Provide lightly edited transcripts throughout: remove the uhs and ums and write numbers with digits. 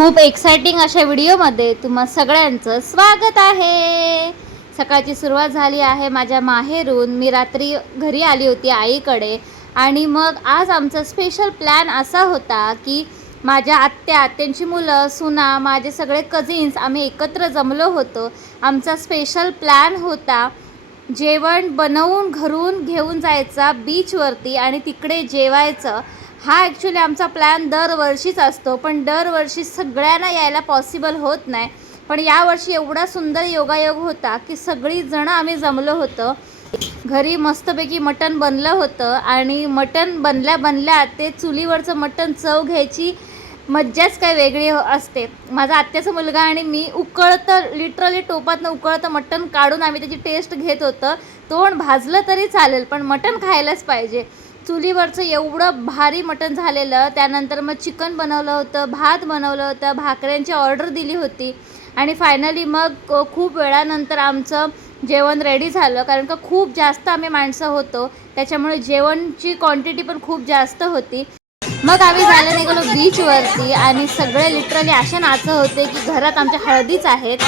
खूप एक्साइटिंग अशा व्हिडिओमध्ये तुम्हा सगळ्यांचं स्वागत आहे। सकाळची सुरुवात झाली आहे माझ्या माहेरून। मी रात्री घरी आली होती आईकडे आणि मग आज आमचा स्पेशल प्लॅन असा होता की माझ्या आत्यांची मुलं, सुना, माझे सगळे कझिन्स आम्ही एकत्र जमलो होतो। आमचा स्पेशल प्लॅन होता जेवण बनवून घरून घेऊन जायचा बीचवरती आणि तिकडे जेवायचं। हा ॲक्च्युली आमचा प्लॅन दरवर्षीच असतो, पण दरवर्षी सगळ्यांना यायला पॉसिबल होत नाही। पण यावर्षी एवढा सुंदर योगायोग होता की सगळी जणं आम्ही जमलो होतो। घरी मस्तपैकी मटण बनलं होतं आणि मटण बनल्या ते चुलीवरचं मटण चव घ्यायची मज्जाच काय वेगळी असते। माझा आत्याचा मुलगा आणि मी उकळतं, लिटरली टोपातनं उकळतं मटण काढून आम्ही त्याची टेस्ट घेत होतं। तोंड भाजलं तरी चालेल, पण मटण खायलाच पाहिजे। चुलीवरचं एवढं भारी मटण झालेलं। त्यानंतर मग चिकन बनवलं होतं, भात बनवलं होतं, भाकऱ्यांची ऑर्डर दिली होती आणि फायनली मग खूप वेळानंतर आमचं जेवण रेडी झालं, कारण का खूप जास्त आम्ही माणसं होतो, त्याच्यामुळे जेवणची क्वांटिटी पण खूप जास्त होती। मग आम्ही झालं निघालो बीचवरती आणि सगळे लिटरली अशा नाचत होते की घरात आमच्या हळदीच आहेत।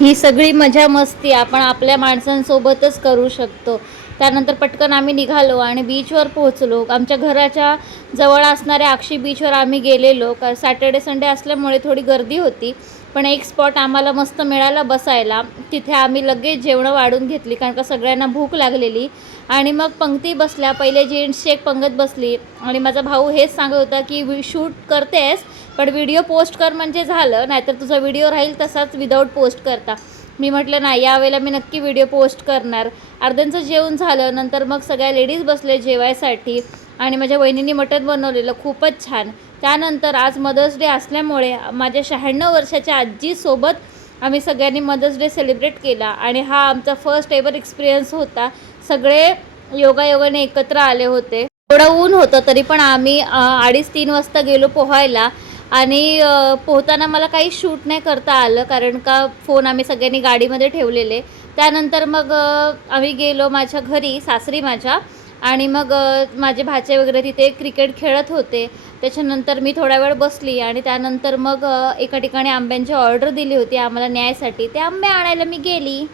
ही सगळी मजा मस्ती आपण आपल्या माणसांसोबतच करू शकतो। त्यानंतर पटकन आम्ही निघालो आणि बीचवर पोहोचलो। आमच्या घराच्या जवळ असणाऱ्या अक्षी बीचवर आम्ही गेलेलो। सॅटर्डे संडे असल्यामुळे थोडी गर्दी होती, पण एक स्पॉट आम्हाला मस्त मिळाला बसायला। तिथे आम्ही लगेच जेवणं वाढून घेतली, कारण का सगळ्यांना भूक लागलेली। आणि मग पंक्ती बसल्या, पहिले जेंट्सची एक पंगत बसली आणि माझा भाऊ हेच सांगत होता की शूट करतेस पण व्हिडिओ पोस्ट कर म्हणजे झालं, नाहीतर तुझा व्हिडिओ राहील तसाच विदाऊट पोस्ट करता। मी म्हटलं नाही, यावेळेला मी नक्की व्हिडिओ पोस्ट करणार। अर्ध्यांचं जेवण झालं, नंतर मग सगळ्या लेडीज बसले जेवायसाठी आणि माझ्या वहिनींनी मटण बनवलेलं खूपच छान। त्यानंतर आज मदर्स डे असल्यामुळे माझ्या 96 वर्षाच्या आजीसोबत आम्ही सगळ्यांनी मदर्स डे सेलिब्रेट केला आणि हा आमचा फर्स्ट एव्हर एक्सपिरियन्स होता। सगळे योगायोगाने एकत्र आले होते। एवढं ऊन होतं तरी पण आम्ही 2:30-3 वाजता गेलो पोहायला आणि पोहताना मला काही शूट नाही करता आलं, कारण का फोन आम्ही सगळ्यांनी गाडीमध्ये ठेवलेले। त्यानंतर मग आम्ही गेलो माझ्या घरी, सासरी माझ्या, आणि मग माझे भाचे वगैरे तिथे क्रिकेट खेळत होते। त्याच्यानंतर मी थोडा वेळ बसली आणि त्यानंतर मग एका ठिकाणी आंब्यांची ऑर्डर दिली होती आम्हाला न्यायसाठी, ते आंबे आणायला मी गेली।